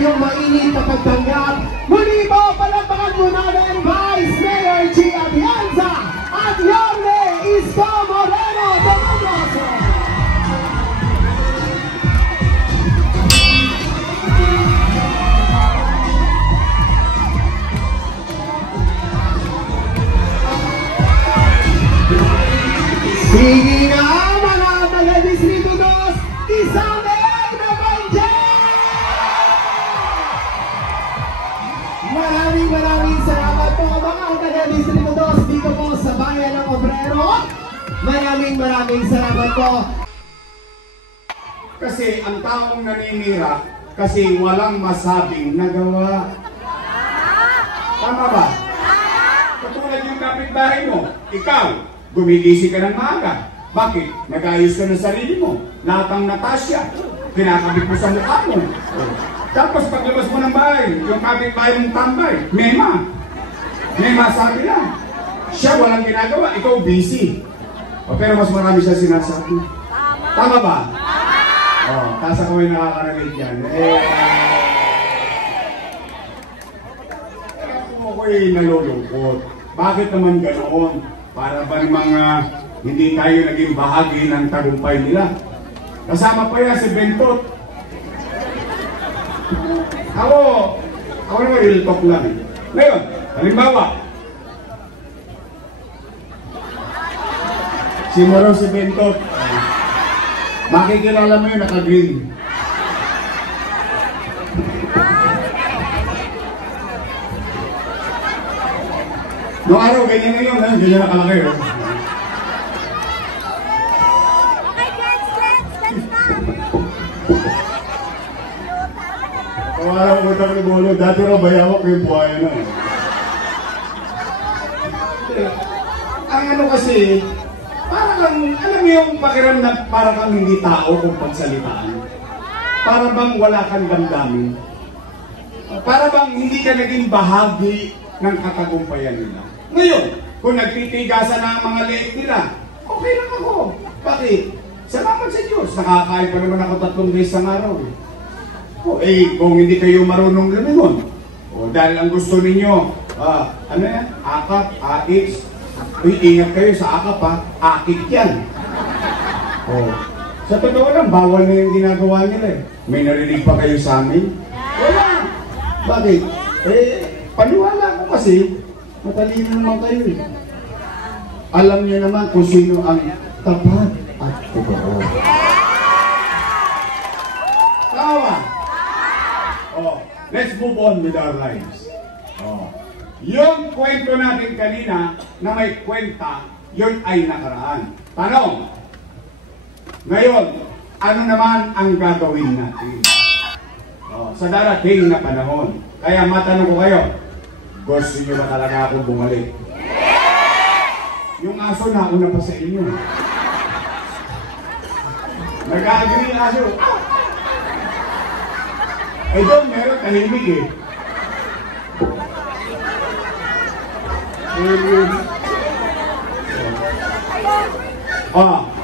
iyong mainit na pagtanggap. Muli po, palapakan mo natin Vice Mayor G. Atienza at Yorme Isko Moreno Tomagoso. Sige na mga taga-Distrito 2, Isabel na Banjay! Maraming salamat po mga taga-Distrito 2 dito po sa Bayan ng Obrero. Maraming salamat po. Kasi ang taong naninira kasi walang masabing nagawa. Tama ba? Katulad yung kapitbahay mo, ikaw, gumigising ka ng maaga. Bakit? Nag-ayos ka ng sarili mo. Natang Natasha, kinakabit mo sa mukha mo. Tapos paglabas mo ng bahay, yung kapitbahay mong tambay, Mema sabi lang. Siya walang ginagawa, ikaw busy. Pero mas marami siya sinasabi. Tama ba? Kasa ko may nakakarinig yan. Ako ko'y nalulungkot. Bakit naman ganoon? Para ba mga hindi tayo naging bahagi ng tagumpay nila? Kasama pa yan si Bentot. Ako naman real talk lang. Ngayon, halimbawa, simula si Bentot, makikilala mo yun, naka-green. Noong araw, ganyan na yun, ganyan nakalaki. Noong araw, utang ni Bolo, dati raw bayawak yung buhaya na. Ang ano kasi, parang, alam mo yung pakiramdam, para kang hindi tao kung pagsalitaan. Para bang wala kang damdamin. Para bang hindi ka naging bahagi ng katagumpayan nila. Ngayon, kung nagtitigasan na ang mga leeg nila, okay lang ako. Bakit? Salamat sa Diyos. Nakakain pa naman ako 3 beses ang araw. Kung hindi kayo marunong lumingon, dahil ang gusto ninyo, ano yan? Akap, akits. Ingat kayo sa akap ha, akit yan. Sa totoo lang, bawal na yung ginagawa nila eh. May narinig pa kayo sa amin? Wala. Bakit? Paniwala ko kasi, matalino naman kayo eh. Alam niyo naman kung sino ang tapat at totoo. Tawa! Let's move on with our lives. Yung kwento natin kanina na may kwenta, yun ay nakaraan. Tanong, ngayon, ano naman ang gagawin natin? Sa darating na panahon. Kaya matanong ko kayo, gusto nyo ba talaga ako bumalik? Yung aso na ako na pa sa inyo. Nag-agree yung aso. Doon meron tahimik eh.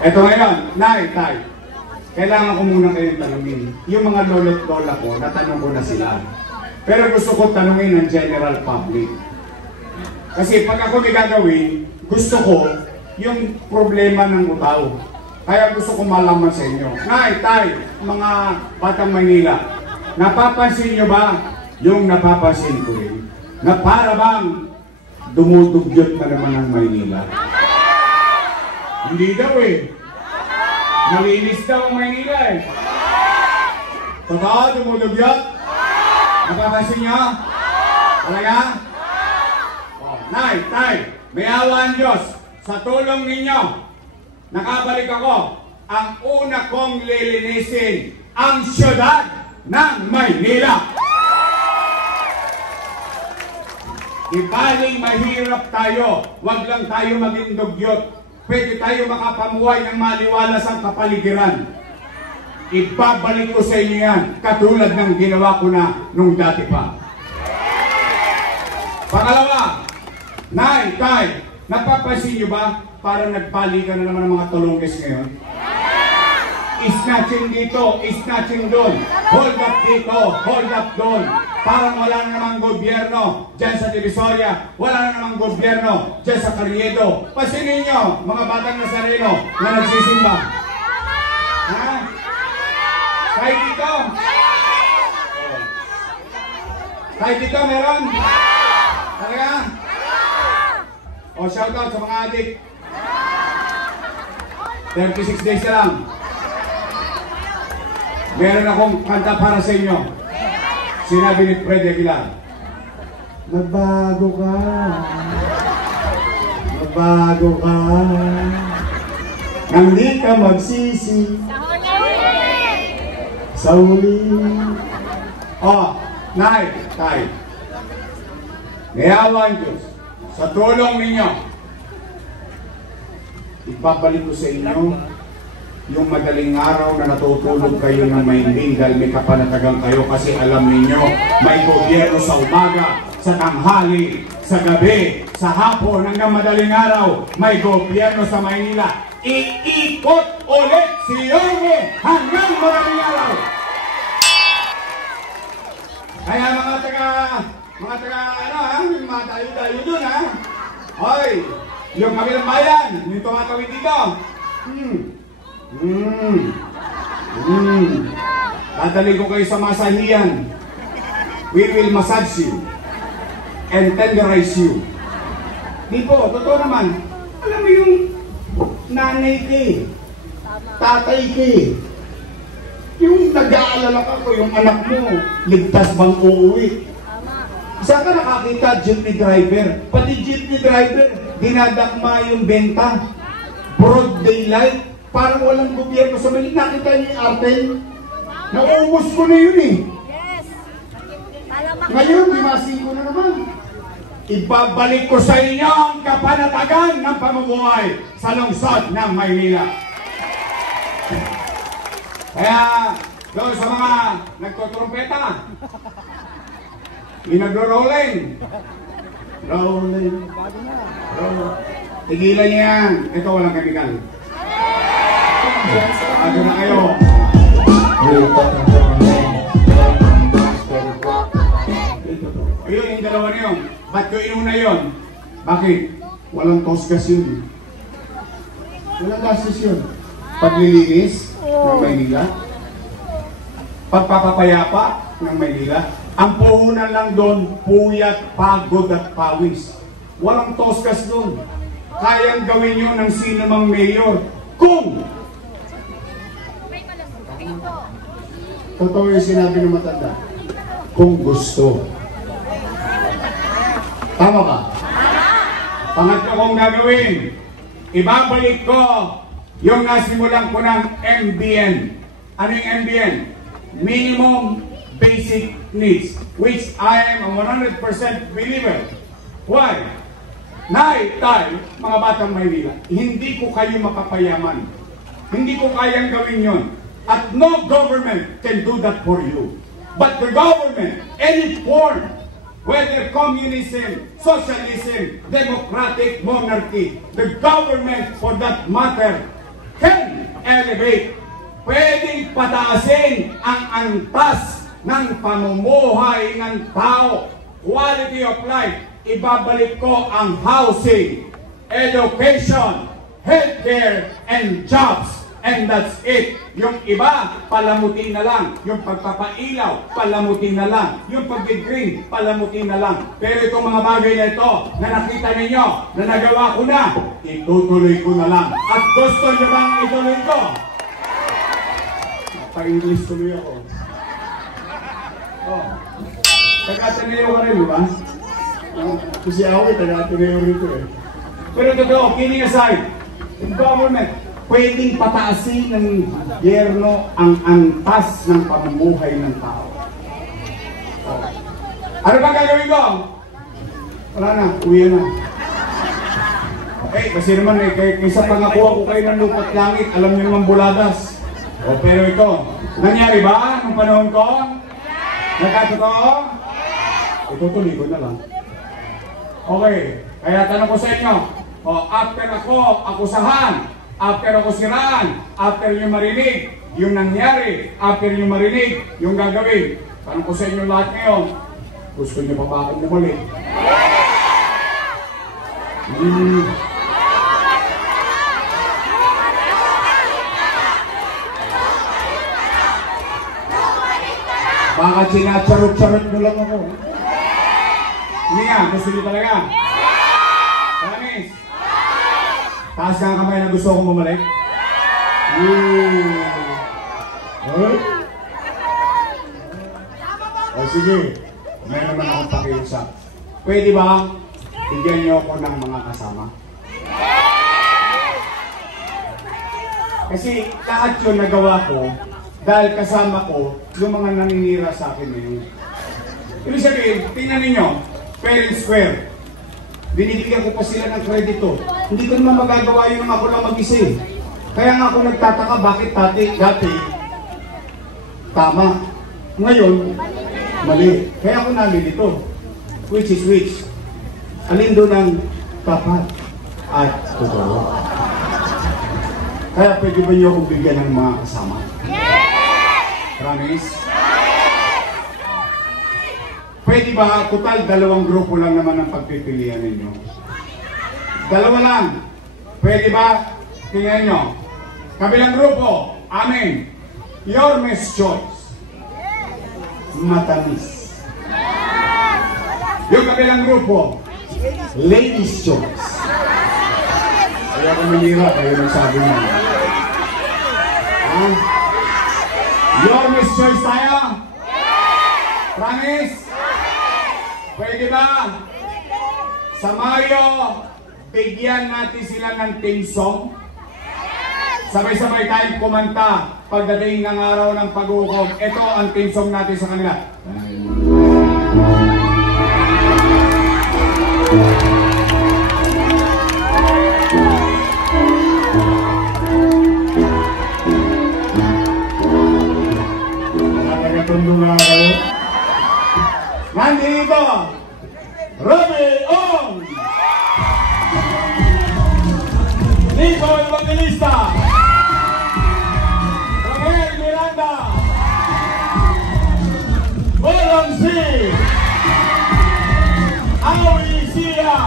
Eto ngayon, Nay, Tay. Kailangan ko muna kayong tanungin. Yung mga lolo't lola ko, natanong ko na sila. Pero gusto ko tanungin ng general public. Kasi pag ako may gagawin, gusto ko yung problema ng utaw. Kaya gusto ko malaman sa inyo. Nay, Tay, mga batang Maynila, napapansin nyo ba yung napapansin ko rin? Na para bang dumudugyot na naman ang Maynila? Hindi daw eh. Malinis daw ang Maynila eh. Totoo, dumudugyot? Napapansin nyo? Talaga? Nay, Tay, may awa ang Diyos. Sa tulong ninyo, nakabalik ako. Ang una kong lilinisin, ang syudad ng Maynila. Ibaling mahirap tayo, wag lang tayo maging dugyot. Pwede tayo makapamuhay ng maliwalas ang kapaligiran. Ibabalik ko sa inyo yan, katulad ng ginawa ko na nung dati pa. Pangalawa, Nay, Tay, napapansin nyo ba parang nagpalikan na naman ang mga tulongges ngayon? snatching dito, snatching doon, hold up dito, hold up doon. Parang wala na namang gobyerno dyan sa Divisoria, wala na namang gobyerno dyan sa Carriedo. Pasinin nyo, mga batang Nazareno na nagsisimba. Ha? Kahit dito? Kahit dito meron? Talaga? O shoutout sa mga adik. 36 days na lang. Meron akong kanta para sa inyo. Sinabi ni Fred Aguilar, magbago ka. Magbago ka. Nang di ka magsisi. Sa huli. Oh, Nay, Tay. Ngayawan Diyos, sa tulong ninyo, ipabalik ko sa inyo yung madaling araw na natutulog kayo ng mahimbing dahil may kapanatagan kayo kasi alam ninyo may gobyerno sa umaga, sa tanghali, sa gabi, sa hapon hanggang madaling araw may gobyerno sa Maynila. Iikot ulit si Yorme hanggang madaling araw. Kaya mga taga ano ha, yung mga tayo dun ha. Hoy, yung kabilang bayan, yung tumatawid dito. Dadali ko kayo sa masahiyan. We will massage you and tenderize you. Di po, totoo naman. Alam mo yung nanay ka, tatay ka, yung nag-aalala ka ko, yung anak mo, ligtas bang uuwi? Saan ka nakakita, jeepney driver? Pati jeepney driver, dinadakma yung benta. Broad daylight, parang walang gobyerno sa Manila. Nakita niyo yung Artel? Naubos ko na yun eh. Yes. Ngayon, dimasi ko na naman. Ibabalik ko sa inyo ang kapanatagan ng pamumuhay sa lungsod ng Maynila. Kaya, doon sa mga nagtutrumpeta, inagro-rolling. Rolling. Tigilan niya yan. Ito walang kemikal. Ano na kayo? Ayun, yung dalawa na yun. Ba't ko inuna yun? Bakit? Walang tosgas yun. Walang gastos yun. Paglilinis ng Maynila. Pagpapapayapa ng Maynila. Ang puhunan lang doon, puyat, pagod at pawis. Walang toskas doon. Kayang gawin yun ng sino mang mayor. Kung totoo yung sinabi ng matanda, kung gusto. Tama ba? Pangatlo kong gagawin, ibabalik ko yung nasimulan ko ng MBN. Ano yung MBN? Minimum Basic Needs, which I am a 100% believer. Why? Nay, tay, mga batang Maynila, hindi ko kayo makapayaman. Hindi ko kayang gawin yon. At no government can do that for you. But the government, any form, whether communism, socialism, democratic monarchy, the government for that matter can elevate. Pwedeng pataasin ang antas ng pamumuhay ng tao, quality of life. Ibabalik ko ang housing, education, healthcare, and jobs. And that's it. Yung iba, palamutin na lang. Yung pagpapailaw, palamutin na lang. Yung pag-green, palamutin na lang. Pero itong mga bagay na ito, na nakita ninyo, na nagawa ko na, itutuloy ko na lang. At gusto nyo bang ituloy ko? Pa-English tuloy ako. Oh. Taga-Ateneo ka rin, di ba? Kasi ako taga-Ateneo rito eh. Pero totoo, kidding aside, in government, pwedeng pataasin ng gobyerno ang antas ng pamumuhay ng tao. Oh. Ano bang gagawin ko? Wala na, uwi na. Okay, kasi naman eh, kaysa pangakuha ko kayo ng lupat langit, alam niyo naman buladas. O, pero ito, nangyari ba nung panahon ko? Nagkatotoo? Itutuloy ko na lang. Okay, kaya tanong ko sa inyo, after ako akusahan, after ako siraan, after nyo marinig, yung nangyari, after nyo marinig, yung gagawin. Tanong ko sa inyo lahat ngayon, gusto nyo pa ba akong bumalik? Baka sinacharot-charot mo lang ako. Hindi nga, gusto nyo talaga? Promise? Taas nga ang kamay na gusto kong bumalik? O sige, may naman akong pakiusap. Pwede ba bigyan niyo ako ng mga kasama? Kasi lahat yun nagawa ko dahil kasama ko yung mga naninira sa akin ngayon. Ibig sabihin, tingnan ninyo, fair and square. Binibigyan ko pa sila ng kredito. Hindi ko naman magagawa yun nang ako lang mag-isa. Kaya nga ako nagtataka bakit dati tama. Ngayon, mali. Kaya ako nalilito. Which is which? Alin doon ang tapat at totoo? Kaya pwede ba niyo akong bigyan ng mga kasama? Promise? Pwede ba, total dalawang grupo lang naman ang pagpipilian ninyo? Dalawa lang. Pwede ba? Tingnan nyo. Kabilang grupo, amin. Your Miss Choice. Matamis. Yung kabilang grupo, Ladies Choice. Kaya kung manira, kayo nagsabi niya. Your Miss Choice tayo? Promise? Pwede ba? Sa Mayo, bigyan natin sila ng team song. Sabay-sabay tayong kumanta pagdating ng araw ng pag-uukom. Ito ang team song natin sa kanila. Nakakatundo nga kayo. Nandito, Robbie Ong! Nico Evangelista! Rafael Miranda! Bolong C! Awi Sia!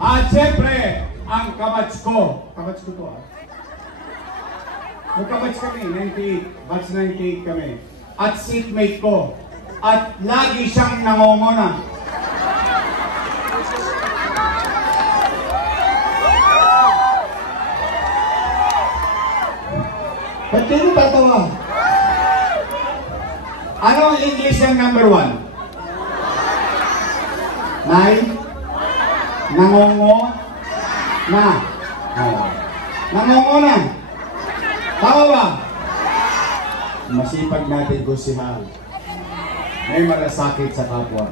At siyempre, ang kabats ko. Kabats ko to Magkabats kami, 98. Batch 98 kami. At seatmate ko. At lagi siyang nangongona. Ba't kayo tatawa? Ano ang English yung number 1? Nay? Nangongo? Na? Nangongo na? Tama ba? Masipag natin ko si Hal. May malasakit sa kapwa.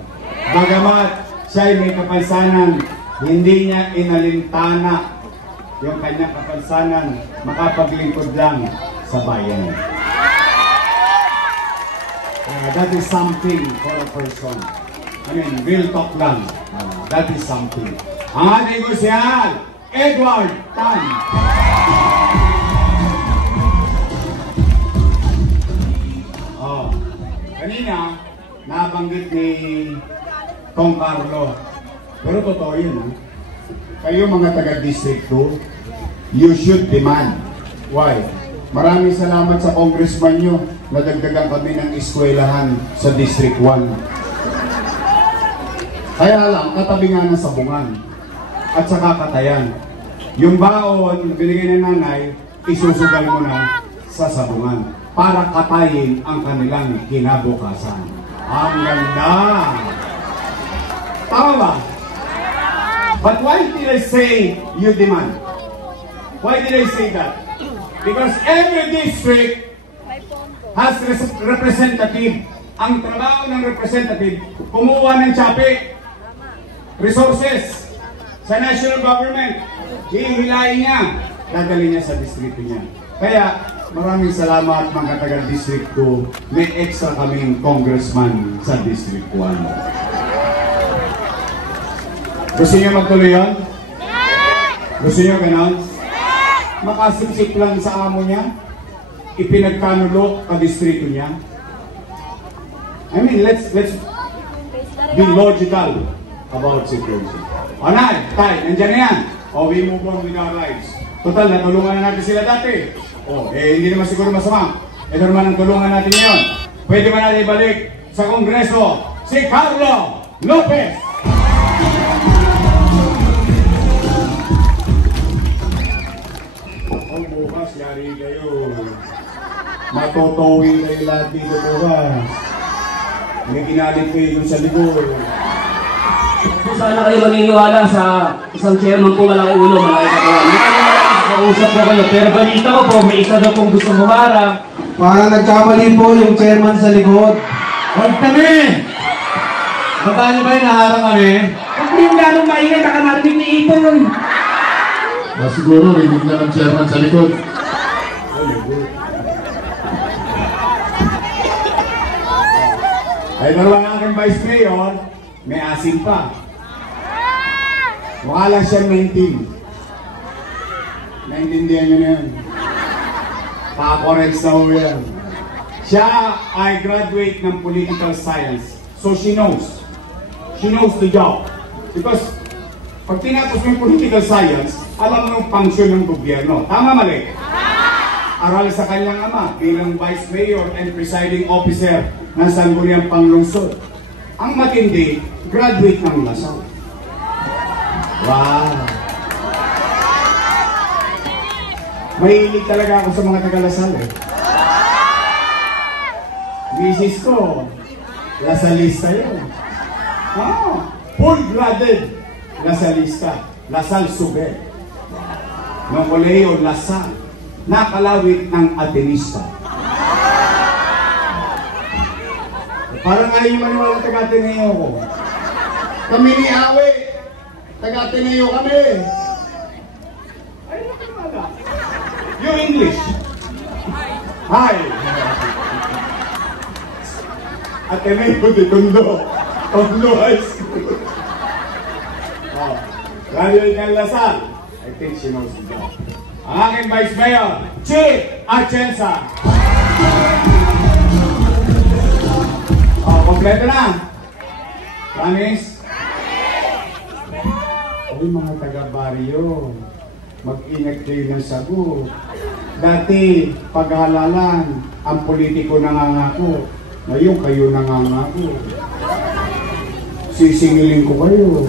Bagamat siya'y may kapansanan, hindi niya inalintana yung kanyang kapansanan, makapaglingkod lang sa bayan. That is something for a person. I mean, real talk lang. That is something. Ang ating ko si Hal, Edward Tan. Kanina, nabanggit ni Kong Carlo. Pero totoo yun. Kayo mga taga-district 2, you should demand. Why? Maraming salamat sa congressman nyo. Nadagdagan kami ng eskwelahan sa District 1. Kaya lang, katabi nga ng sabungan. At saka katayan. Yung baon, binigay ng nanay, isusugal mo na sa sabungan para katayin ang kanilang kinabukasan. Ang ganda! Tama ba? But why did I say you demand? Why did I say that? Because every district has representative. Ang trabaho ng representative, kumuha ng tsapi, resources sa national government, hihilain niya, dadali niya sa distrito niya. Kaya, maraming salamat mga taga-District 2. May extra kaming congressman sa District 1. Gusto niyo magtuloy yun? Gusto niyo ganon? makasipsip lang sa amo niya, ipinagkanulo ka distrito niya. I mean, let's be logical about situation. O Nay, Tay, nandiyan na yan. O, we move on with our lives. Total, natulungan na natin sila dati. O, hindi naman siguro masama. Ito naman ang tulungan natin ngayon. Pwede ba natin ibalik sa Kongreso si Carlo Lopez? Ang bukas, yari kayo. Matotowin kayo lahat dito bukas. May ginalit kayo dun sa likod. Kung sana kayo maniniwala sa isang chairman po walang ulo, malaki katawan. Nakausap ko kayo, pero balita ko po, may isa daw pong gusto humarang. Parang nagkamali po yung chairman sa likod. Huwag kami! Bata niyo ba yung naharang kami? Huwag mo yung ganong maingay, baka marinig ni Ipon. Siguro, rinig na ng chairman sa likod. Ay, naruan ang aking vice mayor, may asin pa. Mukha lang siya 19. Naintindihan nyo na yun. Pa-correct na ho yan. Siya ay graduate ng political science. So she knows. She knows the job. Because pag tinapos mo yung political science, alam mo yung function ng gobyerno. Tama, mali? Aral sa kanyang ama bilang vice mayor and presiding officer ng Sangguniang Panglungsod. Ang matindi, graduate ng Lasal. Wow! Mahilig talaga ako sa mga taga-Lasal eh. Misis ko, Lasalista yun. Full-blooded Lasalista. Lasal Suber. Nung koleyo, Lasal. Nakalawit ng Atenista. Parang ayaw yung maniwala taga-Ateneo ko. Kami ni Awe. Taga-Ateneo kami. Ay, nakimala. Yung English. Hi. Ateneo de Tondo. Tondo High School. Oh. Graduate ng Lasal. I think she knows the job. Ang aking Vice Mayor, Chief Atienza. Oh, kompleto na. Promise? Ay, mga taga-baryo, mag-ingat kayo ng sagot. Dati, paghalalan, ang politiko nangangako. Ngayon, kayo nangangako. Sisingilin ko kayo.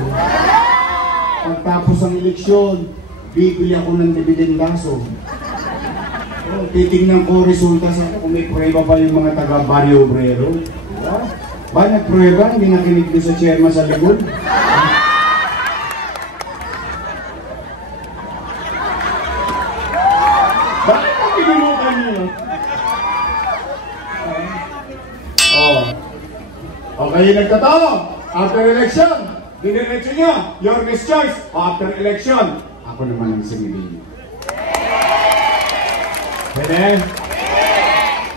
Pagtapos ang eleksyon, bibili ako ng dibidendaso. Oh, titingnan ko resulta sa kung may prueba ba yung mga taga-baryo obrero. Ba, nagprueba? Hindi nakinig din sa chairman sa likod. Bakit ang pinulutan niyo? Oh. Okay, nagtotoo. After election, diniretso niyo. Your Miss Choice. After election, ako naman ang sinilin. Pwede?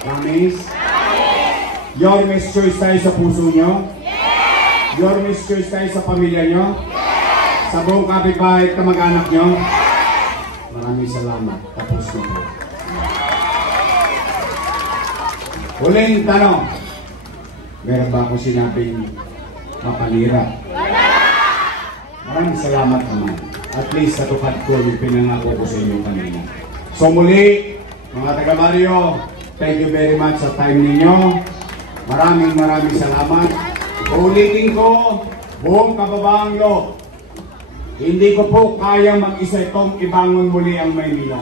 Promise? Your Miss Choice tayo sa puso nyo? Your Miss Choice tayo sa pamilya nyo? Sa buong kapitbahay at kamag-anak nyo? Maraming salamat. Tapos na po. Huling tanong. Meron ba akong sinabing mapanira? Maraming salamat naman. At least natupad ko yung pinangako ko sa inyo kanina. So muli, mga taga-baryo, thank you very much sa time ninyo. Maraming salamat. Ulitin ko, buong kababaang loob, hindi ko po kayang mag-isa itong ibangon muli ang Maynila.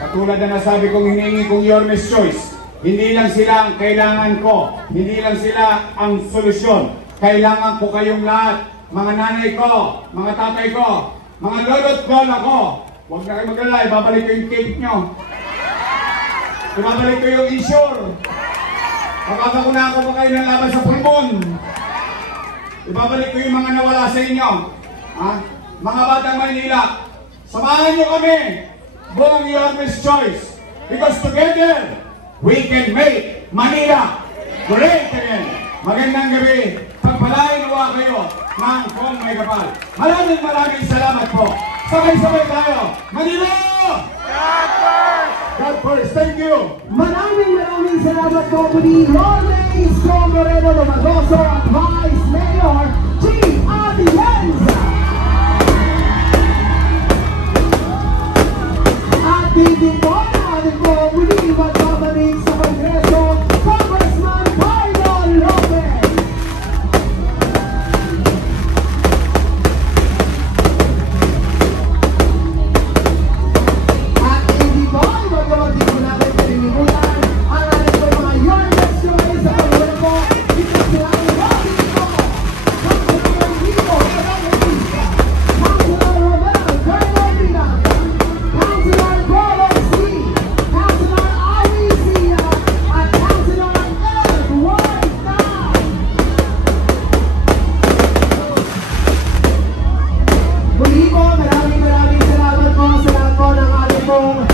Katulad na nasabi kong hiningi kong Your Miss Choice, hindi lang sila ang kailangan ko, hindi lang sila ang solusyon. Kailangan ko kayong lahat, mga nanay ko, mga tatay ko, mga lolo't lola ko. Huwag na kayo mag-alala, ibabalik ko yung cake nyo. Ibabalik ko yung insure. Magkakuna ako pa kayo ng laban sa pulmon. Ibabalik ko yung mga nawala sa inyo. Ha? Mga batang Maynila, samahan nyo kami. Buong Your Miss Choice. Because together, we can make Manila great again. Magandang gabi. Pagpalain nawa kayo ng Kong May Kapal. Maraming salamat po. Sabay-sabay tayo. Manila! God first, thank you. Maraming salamat po muli, Yorme Isko Moreno Lumagoso at Vice Mayor G. Atienza. At hindi po natin po muli magbabalik sa Kongreso, Congressman Paolo Lopez. At hindi po magkabagin po natin kalilimutan ang ating po mga Yormes Yorme sa Panginoon po. Ito sila ang Robin po. Councilor Nico Bautista, Councilor Romel Carolina, Councilor Polo C, Councilor Awi Zia, at Councilor Ed White Now. Muli po, maraming salamat po sa lahat po ng ating pong